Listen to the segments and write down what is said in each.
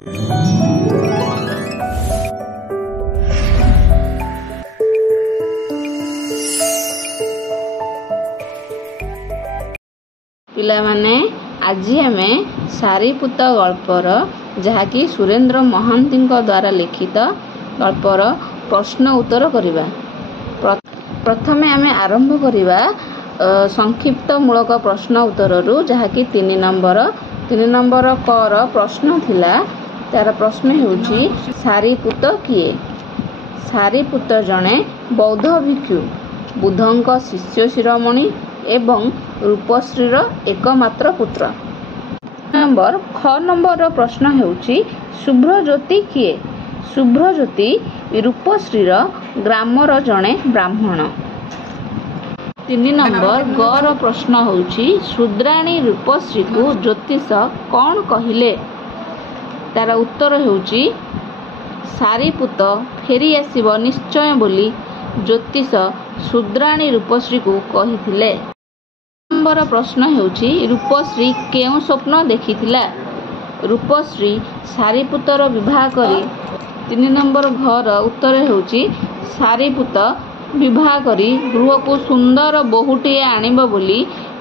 पिलामाने आज आम सारीपुत गल्पर जहाँकि सुरेंद्र महांती द्वारा लिखित गल्पर प्रश्न उत्तर करवा। प्रथमे आम आरंभ करवा संक्षिप्त मूलक प्रश्न उत्तर जहाँकि 3 नंबर कर प्रश्न थिला। तार प्रश्न होउची सारीपुत किए। सारीपुत जणे बौद्ध भिक्षु बुद्धंक शिष्य शिरोमणि एवं रूपश्रीर एकमात्र पुत्र। ख नंबर प्रश्न होउची शुभ्रज्योति किए। शुभ्रज्योति रूपश्रीर ग्रामर जणे ब्राह्मण। 3 नंबर गर प्रश्न होउची शूद्राणी रूपश्री को ज्योतिष कौन कहिले। तार उत्तर होउची सारीपुत फेरी आसीब निश्चय बोली ज्योतिष शूद्राणी रूपश्री को कहिथिले। नंबर प्रश्न होउची रूपश्री केउ स्वप्न देखिथिला। रूपश्री सारीपुतर विवाह करी। 3 नंबर घर उत्तर होउची सारीपुत विवाह करी गृह को सुंदर बहुटीए आनिब बोली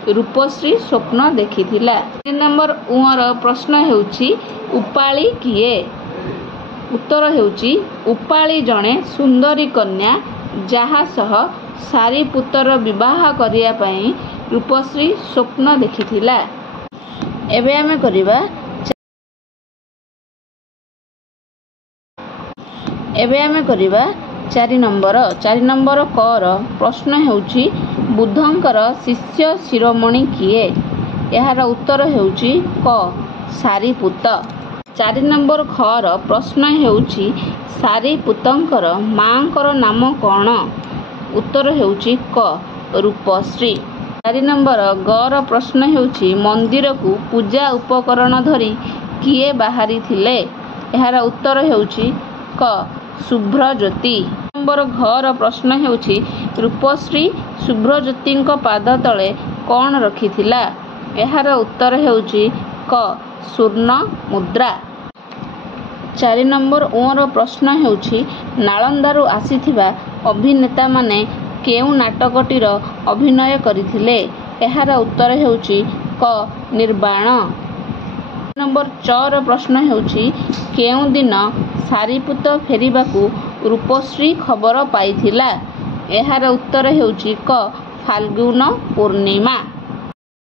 रूपश्री स्वप्न देखिथिला। 3 नंबर उर प्रश्न होउची उपाली किए। उत्तर होउची उपाली जणे सुंदरी कन्या जहा सह सारीपुतर विवाह करिया पई रूपश्री स्वप्न देखिथिला। एबे आमे करिबा 4 नंबर कर प्रश्न होउची बुद्धंकर शिष्य शिरोमणि किए। यार उत्तर होउची क सारीपुत। 4 नंबर खर प्रश्न होउची सारीपुतंकर मांकर नाम कौन। उत्तर होउची क रूपश्री। 4 नंबर गर प्रश्न होउची मंदिर को पूजा उपकरण धरी किए बाहरी थिले। यार उत्तर होउची क शुभ्रज्योति। नंबर घर प्रश्न होउची रूपश्री शुभ्रज्योति पाद तले कौन रखिथिला। यार उत्तर होउची क स्वर्ण मुद्रा। 4 नंबर ओर प्रश्न होउची नालंदारू आसीथिबा अभिनेता माने केउ नाटकटीर अभिनय करिथिले। यार उत्तर होउची क निर्वाण। नंबर 4 प्रश्न होउची केउ दिन सारीपुत फेरिबाकू रूपश्री खबर पाइथिला। यार उत्तर होउची क फाल्गुन पूर्णिमा।